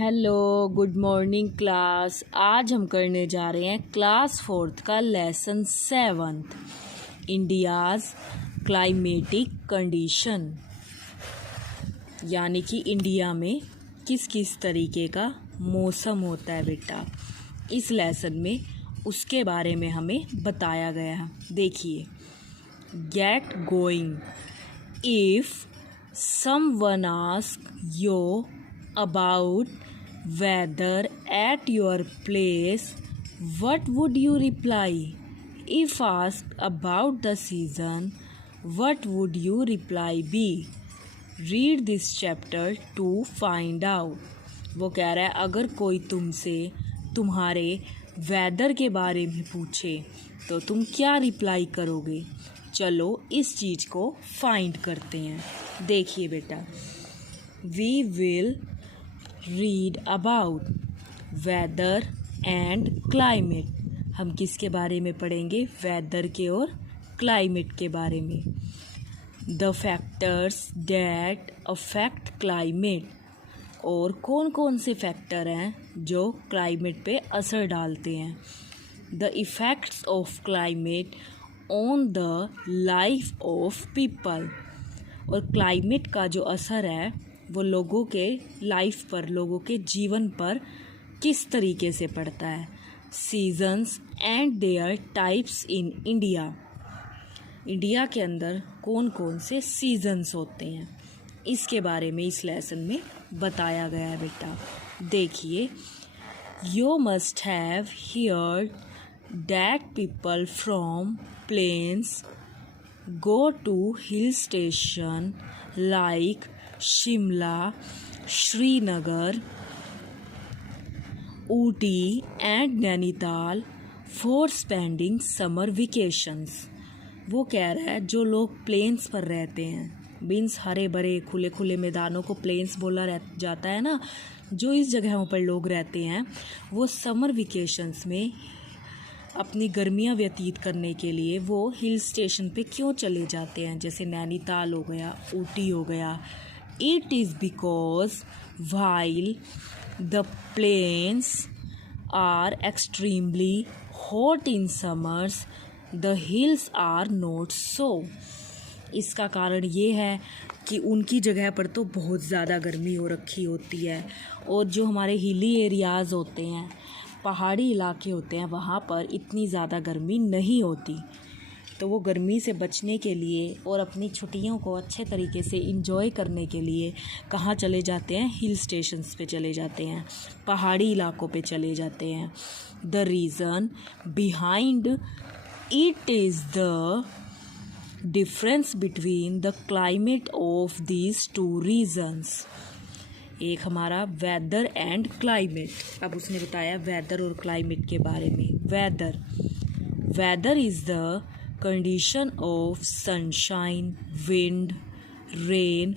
Hello, good morning class. आज हम करने जा रहे हैं क्लास 4th का lesson 7th, India's climatic condition, यानी कि इंडिया में किस किस तरीके का मौसम होता है बेटा। इस लेसन में उसके बारे में हमें बताया गया है। देखिए, get going. If someone ask you about weather at your place, what would you reply? If asked about the season, what would your reply be? Read this chapter to find out. वो कह रहा है, अगर कोई तुमसे तुम्हारे weather के बारे में पूछे तो तुम क्या रिप्लाई करोगे। चलो इस चीज़ को फाइंड करते हैं। देखिए बेटा, we will read about weather and climate। हम किसके बारे में पढ़ेंगे? वेदर के और क्लाइमेट के बारे में। the factors that affect climate, और कौन कौन से फैक्टर हैं जो क्लाइमेट पे असर डालते हैं। the effects of climate on the life of people, और क्लाइमेट का जो असर है वो लोगों के लाइफ पर, लोगों के जीवन पर किस तरीके से पड़ता है। Seasons and there types in India, India के अंदर कौन कौन से सीजन्स होते हैं, इसके बारे में इस लेसन में बताया गया है बेटा। देखिए, you must have heard that people from plains go to hill station like Shimla, Srinagar, Ooty and Nainital for spending summer vacations। वो कह रहा है जो लोग प्लेन्स पर रहते हैं, मीन्स हरे भरे खुले खुले मैदानों को प्लेन्स बोला जाता है ना, जो इस जगहों पर लोग रहते हैं वो समर वेकेशंस में अपनी गर्मियाँ व्यतीत करने के लिए वो हिल स्टेशन पे क्यों चले जाते हैं, जैसे नैनीताल हो गया, ऊटी हो गया। It is because while the plains are extremely hot in summers the hills are not so. इसका कारण ये है कि उनकी जगह पर तो बहुत ज़्यादा गर्मी हो रखी होती है, और जो हमारे हिली एरियाज़ होते हैं, पहाड़ी इलाके होते हैं, वहाँ पर इतनी ज़्यादा गर्मी नहीं होती। तो वो गर्मी से बचने के लिए और अपनी छुट्टियों को अच्छे तरीके से इंजॉय करने के लिए कहाँ चले जाते हैं? हिल स्टेशंस पे चले जाते हैं, पहाड़ी इलाकों पे चले जाते हैं। The reason behind it is the difference between the climate of these two reasons. एक हमारा वेदर एंड क्लाइमेट। अब उसने बताया वेदर और क्लाइमेट के बारे में। Weather is the condition of sunshine, wind, rain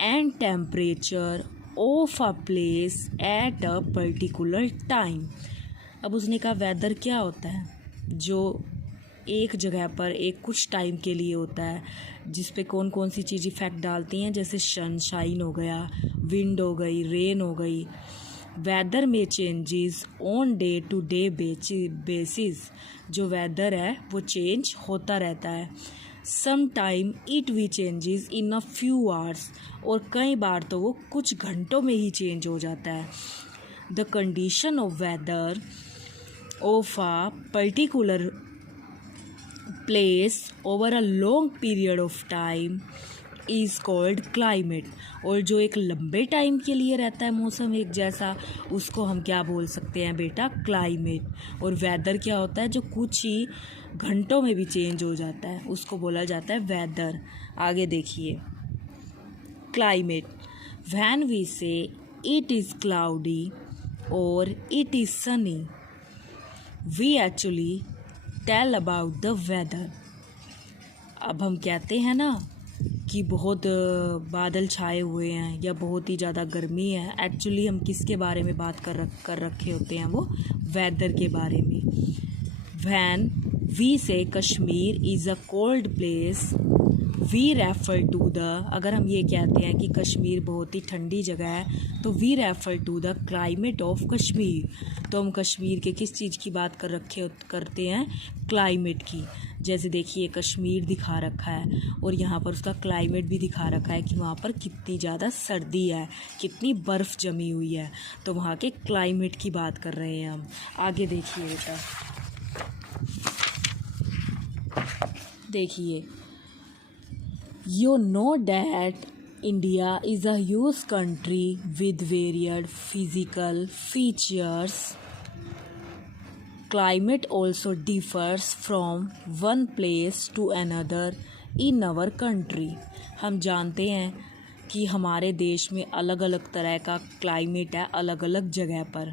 and temperature of a place at a particular time. अब उसने कहा वेदर क्या होता है? जो एक जगह पर एक कुछ टाइम के लिए होता है, जिस पे कौन कौन सी चीज़ इफ़ेक्ट डालती हैं, जैसे सनशाइन हो गया, विंड हो गई, रेन हो गई। वेदर में changes on day to day basis, जो वेदर है वो चेंज होता रहता है। Some time it we changes in a few hours, और कई बार तो वो कुछ घंटों में ही चेंज हो जाता है। The condition of weather of a particular place over a long period of time is called climate, और जो एक लंबे टाइम के लिए रहता है मौसम एक जैसा, उसको हम क्या बोल सकते हैं बेटा? क्लाइमेट। और वेदर क्या होता है? जो कुछ ही घंटों में भी चेंज हो जाता है, उसको बोला जाता है वेदर। आगे देखिए, climate. When we say it is cloudy और it is sunny, we actually tell about the weather. अब हम कहते हैं ना कि बहुत बादल छाए हुए हैं या बहुत ही ज़्यादा गर्मी है, एक्चुअली हम किसके बारे में बात कर रखे होते हैं? वो वेदर के बारे में। When we say Kashmir is a cold place, we refer to the, अगर हम ये कहते हैं कि कश्मीर बहुत ही ठंडी जगह है तो we refer to the climate of Kashmir, तो हम कश्मीर के किस चीज़ की बात करते हैं, क्लाइमेट की। जैसे देखिए कश्मीर दिखा रखा है और यहाँ पर उसका क्लाइमेट भी दिखा रखा है कि वहाँ पर कितनी ज़्यादा सर्दी है, कितनी बर्फ़ जमी हुई है, तो वहाँ के क्लाइमेट की बात कर रहे हैं हम। आगे देखिए बेटा, देखिए you know that India is a huge country with varied physical features. Climate also differs from one place to another in our country. हम जानते हैं कि हमारे देश में अलग अलग तरह का क्लाइमेट है अलग अलग जगह पर।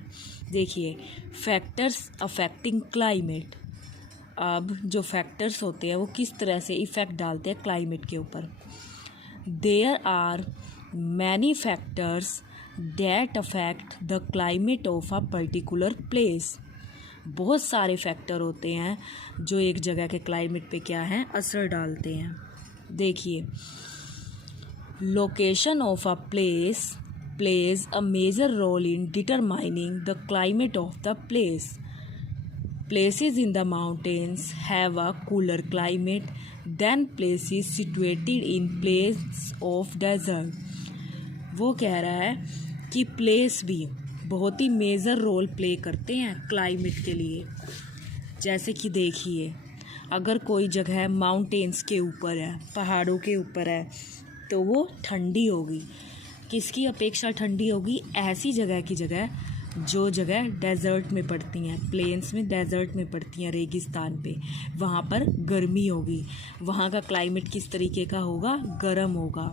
देखिए फैक्टर्स अफेक्टिंग क्लाइमेट, अब जो फैक्टर्स होते हैं वो किस तरह से इफ़ेक्ट डालते हैं क्लाइमेट के ऊपर। There are many factors that affect the climate of a particular place. बहुत सारे फैक्टर होते हैं जो एक जगह के क्लाइमेट पे क्या हैं, असर डालते हैं। देखिए location of a place plays a major role in determining the climate of the place. Places in the mountains have a cooler climate than places situated in places of desert. वो कह रहा है कि प्लेस भी बहुत ही major role play करते हैं climate के लिए। जैसे कि देखिए अगर कोई जगह माउंटेन्स के ऊपर है, पहाड़ों के ऊपर है, तो वो ठंडी होगी। किसकी अपेक्षा ठंडी होगी, ऐसी जगह की जगह जो जगह डेजर्ट में पड़ती हैं, प्लेन्स में डेजर्ट में पड़ती हैं, रेगिस्तान पे, वहाँ पर गर्मी होगी। वहाँ का क्लाइमेट किस तरीके का होगा, गर्म होगा।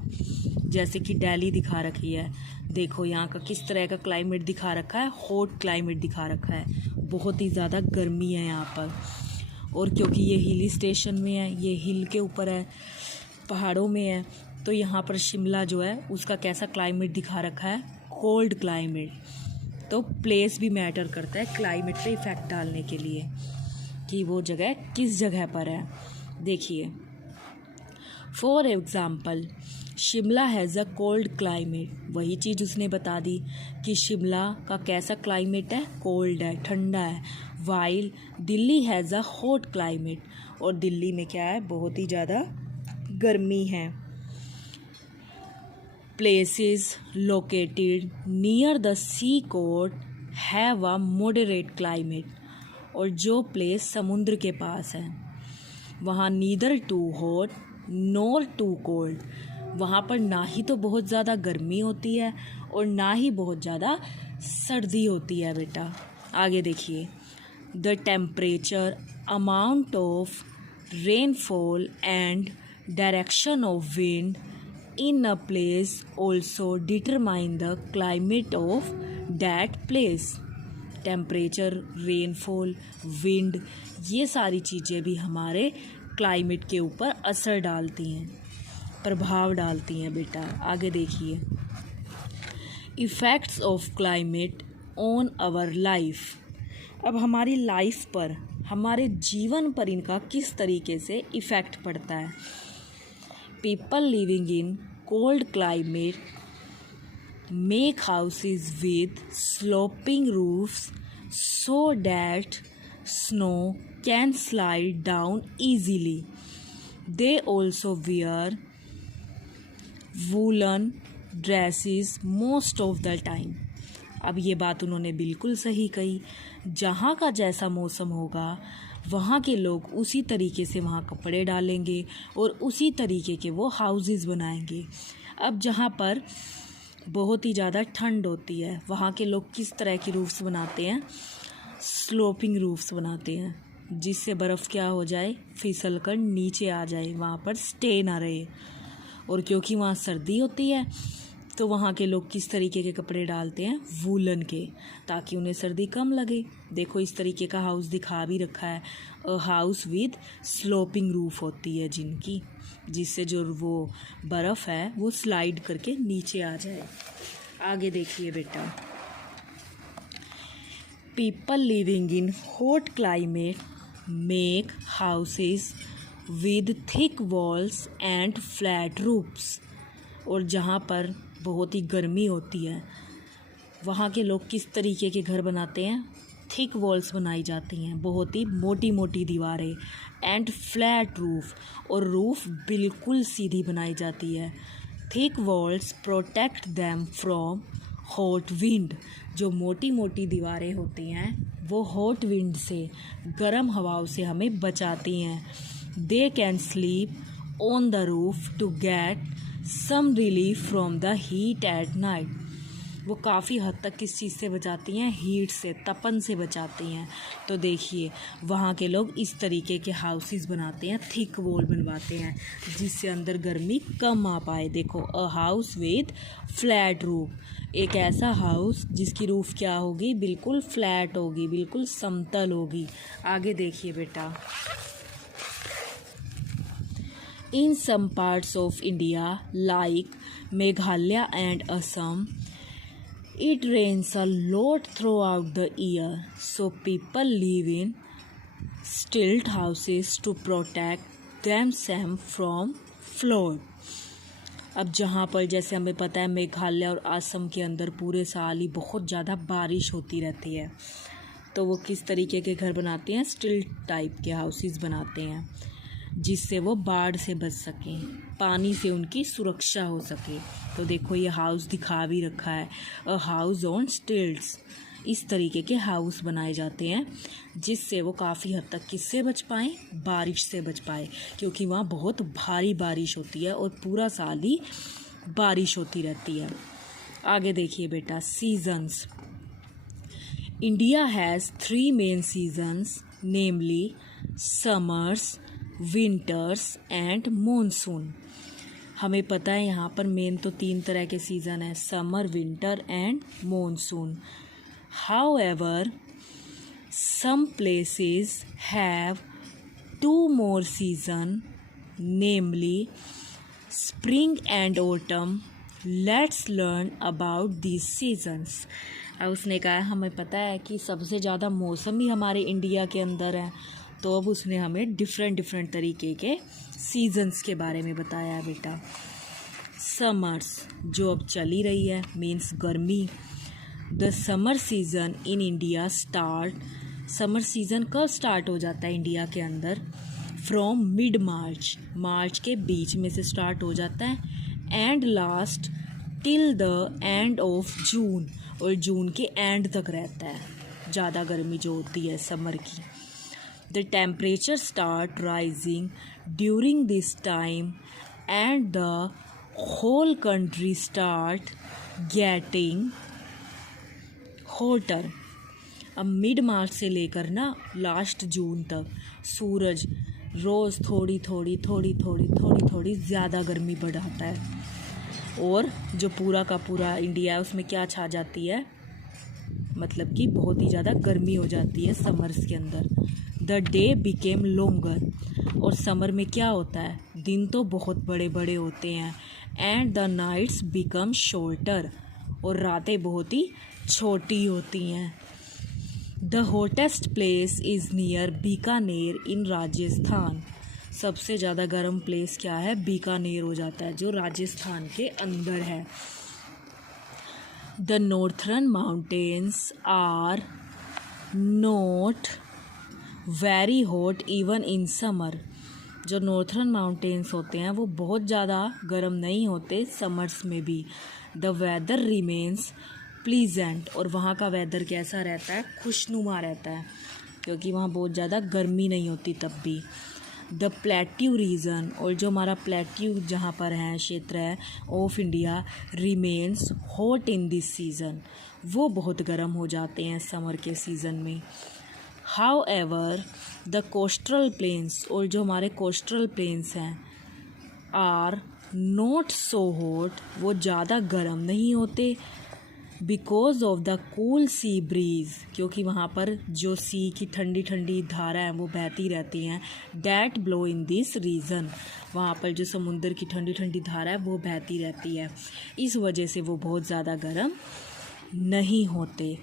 जैसे कि दिल्ली दिखा रखी है, देखो यहाँ का किस तरह का क्लाइमेट दिखा रखा है, हॉट क्लाइमेट दिखा रखा है, बहुत ही ज़्यादा गर्मी है यहाँ पर। और क्योंकि ये हिली स्टेशन में है, ये हिल के ऊपर है, पहाड़ों में है, तो यहाँ पर शिमला जो है उसका कैसा क्लाइमेट दिखा रखा है, कोल्ड क्लाइमेट। तो प्लेस भी मैटर करता है क्लाइमेट पे इफ़ेक्ट डालने के लिए कि वो जगह किस जगह पर है। देखिए for example Shimla has a cold climate, वही चीज़ उसने बता दी कि शिमला का कैसा क्लाइमेट है, कोल्ड है, ठंडा है। While Delhi has a hot climate, और दिल्ली में क्या है, बहुत ही ज़्यादा गर्मी है। Places located near the sea coast have a moderate climate, और जो प्लेस समुद्र के पास है वहाँ neither too hot nor too cold, वहाँ पर ना ही तो बहुत ज़्यादा गर्मी होती है और ना ही बहुत ज़्यादा सर्दी होती है बेटा। आगे देखिए the temperature, amount of rainfall and direction of wind in a place also determine the climate of that place. Temperature, rainfall, wind, ये सारी चीज़ें भी हमारे क्लाइमेट के ऊपर असर डालती हैं, प्रभाव डालती हैं बेटा। आगे देखिए effects of climate on our life. अब हमारी लाइफ पर, हमारे जीवन पर इनका किस तरीके से इफ़ेक्ट पड़ता है। People living in cold climate make houses with sloping roofs so that snow can slide down easily. They also wear woolen dresses most of the time. अब ये बात उन्होंने बिल्कुल सही कही, जहाँ का जैसा मौसम होगा वहाँ के लोग उसी तरीके से वहाँ कपड़े डालेंगे और उसी तरीके के वो हाउसेस बनाएंगे। अब जहाँ पर बहुत ही ज़्यादा ठंड होती है वहाँ के लोग किस तरह की रूफ्स बनाते हैं, स्लोपिंग रूफ्स बनाते हैं, जिससे बर्फ़ क्या हो जाए, फिसल कर नीचे आ जाए, वहाँ पर स्टे ना रहे। और क्योंकि वहाँ सर्दी होती है तो वहाँ के लोग किस तरीके के कपड़े डालते हैं, वूलन के, ताकि उन्हें सर्दी कम लगे। देखो इस तरीके का हाउस दिखा भी रखा है, हाउस विद स्लोपिंग रूफ होती है जिनकी, जिससे जो वो बर्फ़ है वो स्लाइड करके नीचे आ जाए। आगे देखिए बेटा people living in hot climate make houses with thick walls and flat roofs. और जहाँ पर बहुत ही गर्मी होती है वहाँ के लोग किस तरीके के घर बनाते हैं? थिक वॉल्स बनाई जाती हैं, बहुत ही मोटी मोटी दीवारें, एंड फ्लैट रूफ, और रूफ बिल्कुल सीधी बनाई जाती है। Thick walls protect them from hot wind. जो मोटी मोटी दीवारें होती हैं वो हॉट विंड से, गर्म हवाओं से हमें बचाती हैं। They can sleep on the roof to get some relief from the heat at night. वो काफ़ी हद तक किस चीज़ से बचाती हैं? हीट से, तपन से बचाती हैं। तो देखिए वहाँ के लोग इस तरीके के हाउसेस बनाते हैं, थिक वॉल बनवाते हैं जिससे अंदर गर्मी कम आ पाए। देखो, a house with flat roof, एक ऐसा हाउस जिसकी रूफ क्या होगी? बिल्कुल फ्लैट होगी, बिल्कुल समतल होगी। आगे देखिए बेटा, in some parts of India like Meghalaya and Assam, it rains a lot throughout the year, so people live in stilt houses to protect themselves from flood. अब जहाँ पर जैसे हमें पता है मेघालय और असम के अंदर पूरे साल ही बहुत ज़्यादा बारिश होती रहती है, तो वो किस तरीके के घर बनाते हैं? स्टिल्ट टाइप के हाउसेस बनाते हैं जिससे वो बाढ़ से बच सकें, पानी से उनकी सुरक्षा हो सके। तो देखो ये हाउस दिखा भी रखा है, अ हाउस ऑन स्टिल्ट्स। इस तरीके के हाउस बनाए जाते हैं जिससे वो काफ़ी हद तक किससे बच पाएँ? बारिश से बच पाए, क्योंकि वहाँ बहुत भारी बारिश होती है और पूरा साल ही बारिश होती रहती है। आगे देखिए बेटा, seasons. India has 3 main seasons, namely summers, winters and monsoon. हमें पता है यहाँ पर मेन तो 3 तरह के सीज़न है, summer, winter and monsoon. However some places have 2 more season, namely spring and autumn. Let's learn about these seasons. अब उसने कहा हमें पता है कि सबसे ज़्यादा मौसम ही हमारे इंडिया के अंदर है, तो अब उसने हमें डिफरेंट तरीके के सीजन्स के बारे में बताया है बेटा। समर्स, जो अब चली रही है, मीन्स गर्मी। The summer season in India start, summer season कब स्टार्ट हो जाता है इंडिया के अंदर? फ्रॉम मिड मार्च, मार्च के बीच में से स्टार्ट हो जाता है, and last till the end of June, और जून के एंड तक रहता है ज़्यादा गर्मी जो होती है समर की। The temperature start rising during this time and the whole country start getting hotter. अब मिड मार्च से लेकर ना लास्ट जून तक सूरज रोज़ थोड़ी ज़्यादा गर्मी बढ़ाता है, और जो पूरा का पूरा इंडिया है उसमें क्या छा जाती है? मतलब कि बहुत ही ज़्यादा गर्मी हो जाती है समर्स के अंदर। द डे बिकेम लोंगर, और समर में क्या होता है? दिन तो बहुत बड़े बड़े होते हैं, and the nights become shorter, और रातें बहुत ही छोटी होती हैं। The hottest place is near Bikaner in Rajasthan. सबसे ज़्यादा गर्म प्लेस क्या है? बीकानेर हो जाता है जो राजस्थान के अंदर है। The northern mountains are not very hot even in summer. जो नॉर्थर्न माउंटेन्स होते हैं वो बहुत ज़्यादा गर्म नहीं होते समर्स में भी। द वेदर रिमेन्स प्लीजेंट, और वहाँ का वेदर कैसा रहता है? खुशनुमा रहता है, क्योंकि वहाँ बहुत ज़्यादा गर्मी नहीं होती तब भी। द प्लेट्यू रीजन, और जो हमारा प्लेट्यू जहाँ पर है क्षेत्र है of India, remains hot in this season, वो बहुत गर्म हो जाते हैं समर के सीज़न में। हाउएवर द कोस्टल प्लेन्स, और जो हमारे कोस्टल प्लेन्स हैं, आर नॉट सो हॉट, वो ज़्यादा गर्म नहीं होते, because of the cool sea breeze, क्योंकि वहाँ पर जो सी की ठंडी ठंडी धारा है वो बहती रहती हैं, that blow in this region, वहाँ पर जो समुंदर की ठंडी ठंडी धारा है वो बहती रहती है, इस वजह से वो बहुत ज़्यादा गर्म नहीं होते।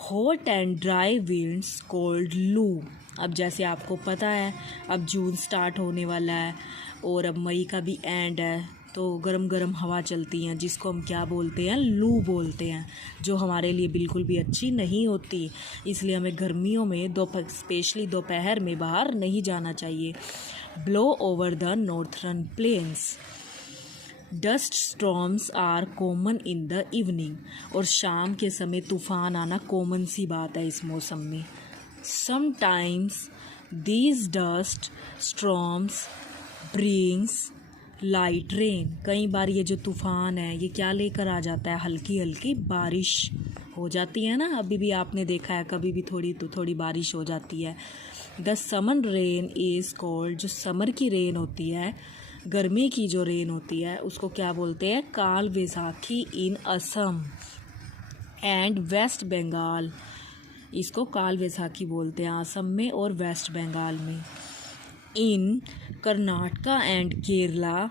Hot and dry winds called लू। अब जैसे आपको पता है अब जून स्टार्ट होने वाला है और अब मई का भी एंड है, तो गरम गरम हवा चलती हैं जिसको हम क्या बोलते हैं, लू बोलते हैं, जो हमारे लिए बिल्कुल भी अच्छी नहीं होती। इसलिए हमें गर्मियों में स्पेशली दोपहर में बाहर नहीं जाना चाहिए। Blow over the northern plains. Dust storms are common in the evening. और शाम के समय तूफ़ान आना कॉमन सी बात है इस मौसम में। Sometimes these dust storms brings light rain. कई बार ये जो तूफ़ान है ये क्या लेकर आ जाता है, हल्की हल्की बारिश हो जाती है ना। अभी भी आपने देखा है कभी भी थोड़ी बारिश हो जाती है। The summer rain is called. जो समर की रेन होती है, गर्मी की जो रेन होती है, उसको क्या बोलते हैं, काल वैसाखी इन असम एंड वेस्ट बंगाल। इसको काल वैसाखी बोलते हैं असम में और वेस्ट बंगाल में। In Karnataka and Kerala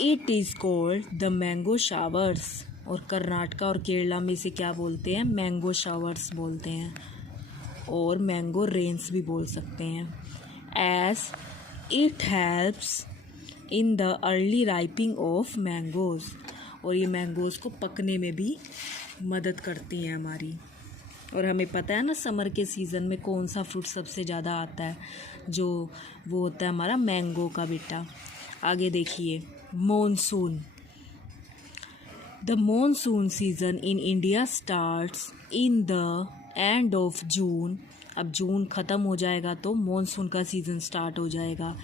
it is called the mango showers. और कर्नाटका और केरला में इसे क्या बोलते हैं, मैंगो शावर्स बोलते हैं और मैंगो रेन्स भी बोल सकते हैं। As it helps in the early ripening of mangoes. और ये मैंगोज़ को पकने में भी मदद करती हैं हमारी। और हमें पता है ना समर के सीज़न में कौन सा फ्रूट सबसे ज़्यादा आता है, जो वो होता है हमारा मैंगो का बेटा। आगे देखिए, monsoon. The monsoon season in India starts in the end of June. अब जून ख़त्म हो जाएगा तो मॉनसून का सीज़न स्टार्ट हो जाएगा,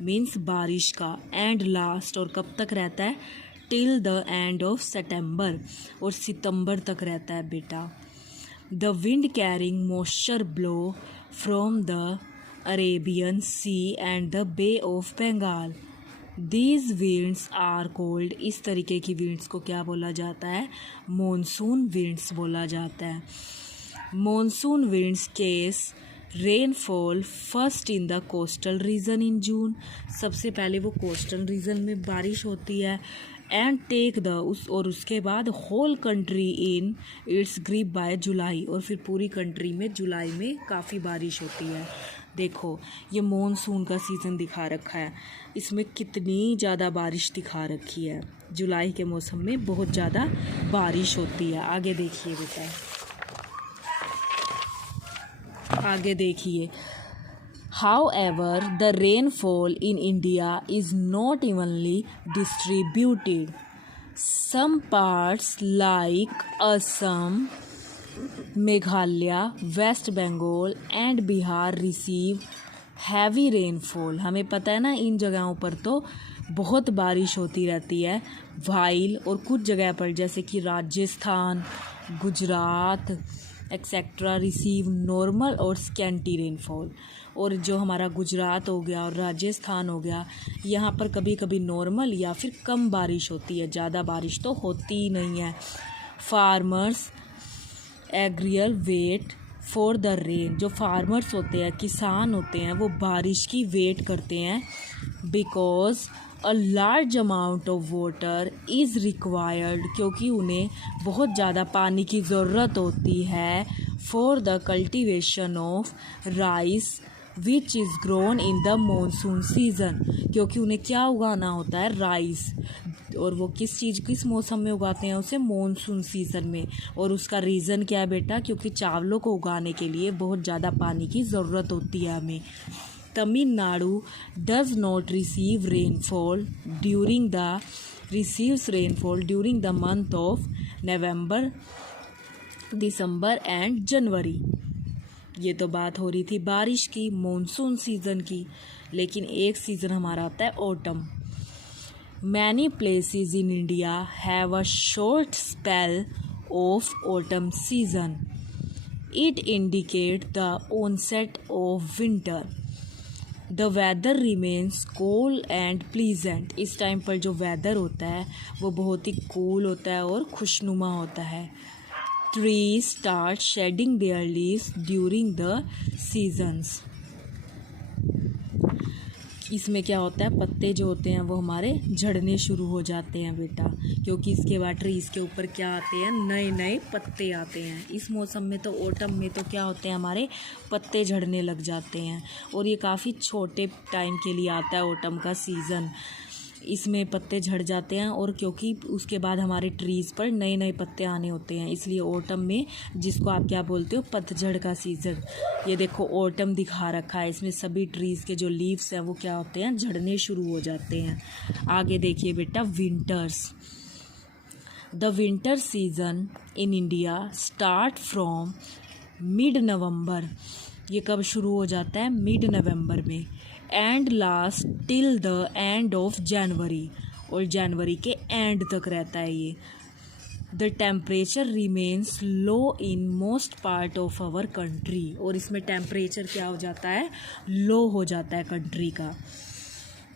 मीन्स बारिश का। एंड लास्ट, और कब तक रहता है, till the end of September, और सितंबर तक रहता है बेटा। The wind carrying moisture blow from the Arabian Sea and the Bay of Bengal. These winds are called. इस तरीके की विंड्स को क्या बोला जाता है, मॉनसून विंड्स बोला जाता है। Monsoon winds causes rainfall first in the coastal region in June. सबसे पहले वो कोस्टल रीजन में बारिश होती है। एंड टेक द और उसके बाद whole country in its grip by July. और फिर पूरी कंट्री में जुलाई में काफ़ी बारिश होती है। देखो ये मॉनसून का सीज़न दिखा रखा है, इसमें कितनी ज़्यादा बारिश दिखा रखी है। जुलाई के मौसम में बहुत ज़्यादा बारिश होती है। आगे देखिए बेटा, आगे देखिए। However, the rainfall in India is not evenly distributed. Some parts like Assam, Meghalaya, West Bengal and Bihar receive heavy rainfall. हमें पता है ना इन जगहों पर तो बहुत बारिश होती रहती है। वाइल और कुछ जगह पर जैसे कि Rajasthan, Gujarat etcetera receive normal और स्कैंटी रेनफॉल। और जो हमारा गुजरात हो गया और राजस्थान हो गया, यहाँ पर कभी कभी नॉर्मल या फिर कम बारिश होती है, ज़्यादा बारिश तो होती ही नहीं है। Farmers eagerly wait for the rain. जो फार्मर्स होते हैं, किसान होते हैं, वो बारिश की वेट करते हैं। Because a large amount of water is required. क्योंकि उन्हें बहुत ज़्यादा पानी की ज़रूरत होती है। For the cultivation of rice which is grown in the monsoon season. क्योंकि उन्हें क्या उगाना होता है, राइस। और वो किस मौसम में उगाते हैं उसे, मानसून सीज़न में। और उसका रीज़न क्या है बेटा, क्योंकि चावलों को उगाने के लिए बहुत ज़्यादा पानी की ज़रूरत होती है हमें। Tamil Nadu does not receive rainfall during the month of November, December and January. ये तो बात हो रही थी बारिश की, मॉनसून सीज़न की। लेकिन एक सीज़न हमारा आता है autumn. Many places in India have a short spell of autumn season. It indicate the onset of winter. The weather remains cool and pleasant. इस टाइम पर जो वेदर होता है वो बहुत ही कूल होता है और खुशनुमा होता है। Trees start shedding their leaves during the seasons. इसमें क्या होता है, पत्ते जो होते हैं वो हमारे झड़ने शुरू हो जाते हैं बेटा, क्योंकि इसके बाद ट्रीज़ के ऊपर क्या आते हैं, नए नए पत्ते आते हैं। इस मौसम में तो ऑटम में तो क्या होते हैं, हमारे पत्ते झड़ने लग जाते हैं। और ये काफ़ी छोटे टाइम के लिए आता है ऑटम का सीज़न। इसमें पत्ते झड़ जाते हैं और क्योंकि उसके बाद हमारे ट्रीज़ पर नए नए पत्ते आने होते हैं, इसलिए ऑटम में, जिसको आप क्या बोलते हो, पतझड़ का सीज़न। ये देखो ऑटम दिखा रखा है, इसमें सभी ट्रीज़ के जो लीव्स हैं वो क्या होते हैं, झड़ने शुरू हो जाते हैं। आगे देखिए बेटा, winters. The winter season in India start from mid November. ये कब शुरू हो जाता है, मिड नवंबर में, and last till the end of January, और जनवरी के एंड तक रहता है ये। The temperature remains low in most part of our country, और इसमें टेम्परेचर क्या हो जाता है, लो हो जाता है कंट्री का।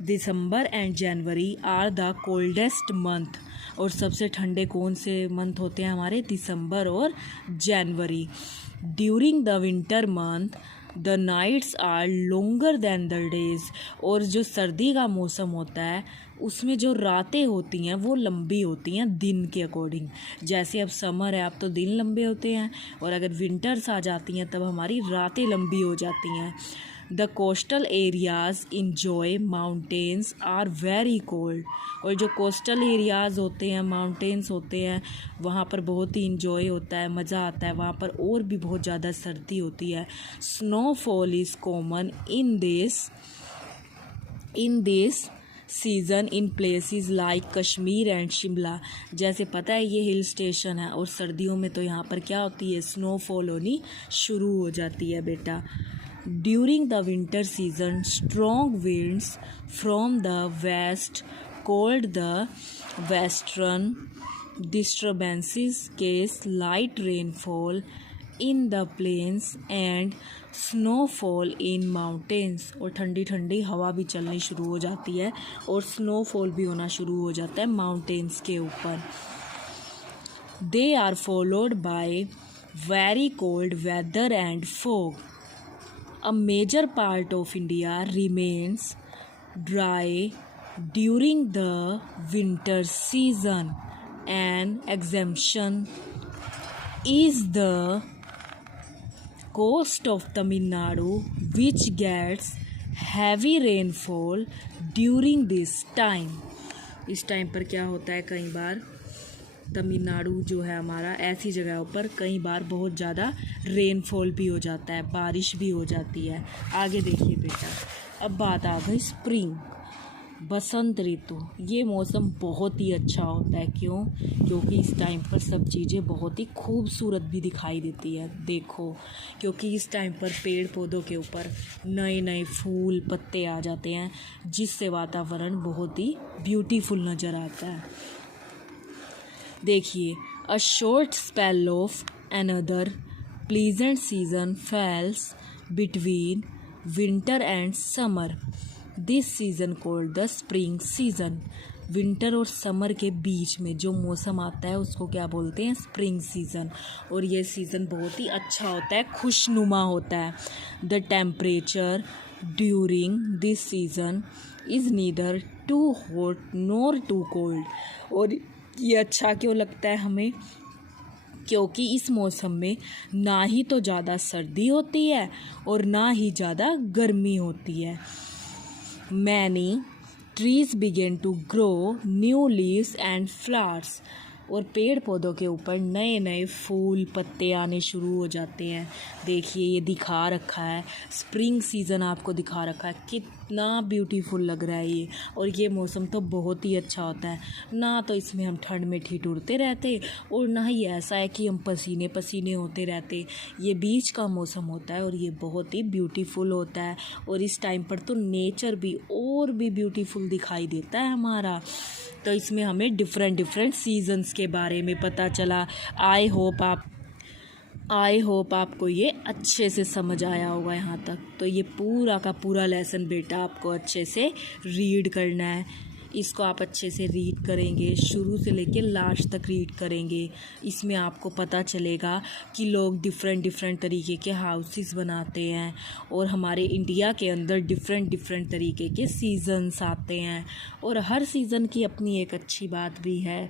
December and January are the coldest month, और सबसे ठंडे कौन से मंथ होते हैं हमारे, दिसंबर और जनवरी। During the winter month the nights are longer than the days, और जो सर्दी का मौसम होता है उसमें जो रातें होती हैं वो लंबी होती हैं दिन के अकॉर्डिंग। जैसे अब समर है, अब तो दिन लंबे होते हैं, और अगर विंटर्स आ जाती हैं तब हमारी रातें लंबी हो जाती हैं। The coastal areas enjoy mountains are very cold, और जो कोस्टल एरियाज़ होते हैं, माउंटेन्स होते हैं, वहाँ पर बहुत ही इंजॉय होता है, मज़ा आता है वहाँ पर, और भी बहुत ज़्यादा सर्दी होती है। Snowfall is common in this season in places like Kashmir and Shimla. जैसे पता है ये हिल स्टेशन है, और सर्दियों में तो यहाँ पर क्या होती है, स्नोफॉल होनी शुरू हो जाती है बेटा। During the winter season, strong winds from the west called the western disturbances cause light rainfall in the plains and snowfall in mountains, और ठंडी ठंडी हवा भी चलनी शुरू हो जाती है और स्नोफॉल भी होना शुरू हो जाता है माउंटेन्स के ऊपर। They are followed by very cold weather and fog. A major part of India remains dry during the winter season. An exemption is the coast of Tamil Nadu, which gets heavy rainfall during this time. इस time पर क्या होता है, कई बार तमिलनाडु जो है हमारा, ऐसी जगहों पर कई बार बहुत ज़्यादा रेनफॉल भी हो जाता है, बारिश भी हो जाती है। आगे देखिए बेटा, अब बात आ गई स्प्रिंग, बसंत ऋतु। ये मौसम बहुत ही अच्छा होता है, क्यों, क्योंकि इस टाइम पर सब चीज़ें बहुत ही खूबसूरत भी दिखाई देती है। देखो, क्योंकि इस टाइम पर पेड़ पौधों के ऊपर नए नए फूल पत्ते आ जाते हैं, जिससे वातावरण बहुत ही ब्यूटीफुल नज़र आता है। देखिए, a short spell of another pleasant season falls between winter and summer, this season called the spring season. Winter और समर के बीच में जो मौसम आता है उसको क्या बोलते हैं, स्प्रिंग सीज़न। और ये सीज़न बहुत ही अच्छा होता है, खुशनुमा होता है। The temperature during this season is neither too hot nor too cold. और ये अच्छा क्यों लगता है हमें, क्योंकि इस मौसम में ना ही तो ज़्यादा सर्दी होती है और ना ही ज़्यादा गर्मी होती है। Many trees begin to grow new leaves and flowers, और पेड़ पौधों के ऊपर नए नए फूल पत्ते आने शुरू हो जाते हैं। देखिए, ये दिखा रखा है, स्प्रिंग सीज़न आपको दिखा रखा है, कितना ब्यूटीफुल लग रहा है ये। और ये मौसम तो बहुत ही अच्छा होता है, ना तो इसमें हम ठंड में ठिठुरते रहते और ना ही ऐसा है कि हम पसीने पसीने होते रहते। ये बीच का मौसम होता है और ये बहुत ही ब्यूटीफुल होता है। और इस टाइम पर तो नेचर भी और भी ब्यूटीफुल दिखाई देता है हमारा। तो इसमें हमें डिफरेंट सीजन्स के बारे में पता चला। आई होप आपको ये अच्छे से समझ आया होगा यहाँ तक। तो ये पूरा का पूरा लेसन बेटा आपको अच्छे से रीड करना है। इसको आप अच्छे से रीड करेंगे, शुरू से लेके लास्ट तक रीड करेंगे। इसमें आपको पता चलेगा कि लोग डिफरेंट डिफरेंट तरीके के हाउसेस बनाते हैं और हमारे इंडिया के अंदर डिफरेंट डिफरेंट तरीके के सीज़न्स आते हैं और हर सीज़न की अपनी एक अच्छी बात भी है।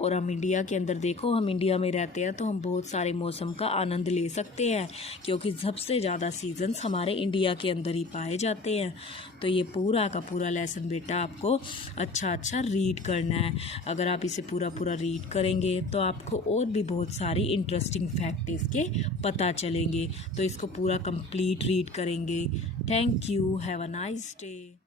और हम इंडिया के अंदर देखो, हम इंडिया में रहते हैं तो हम बहुत सारे मौसम का आनंद ले सकते हैं क्योंकि सबसे ज़्यादा सीज़न्स हमारे इंडिया के अंदर ही पाए जाते हैं। तो ये पूरा का पूरा लेसन बेटा आपको अच्छा अच्छा रीड करना है। अगर आप इसे पूरा पूरा रीड करेंगे तो आपको और भी बहुत सारी इंटरेस्टिंग फैक्ट इसके पता चलेंगे। तो इसको पूरा कंप्लीट रीड करेंगे। Thank you, have a nice day.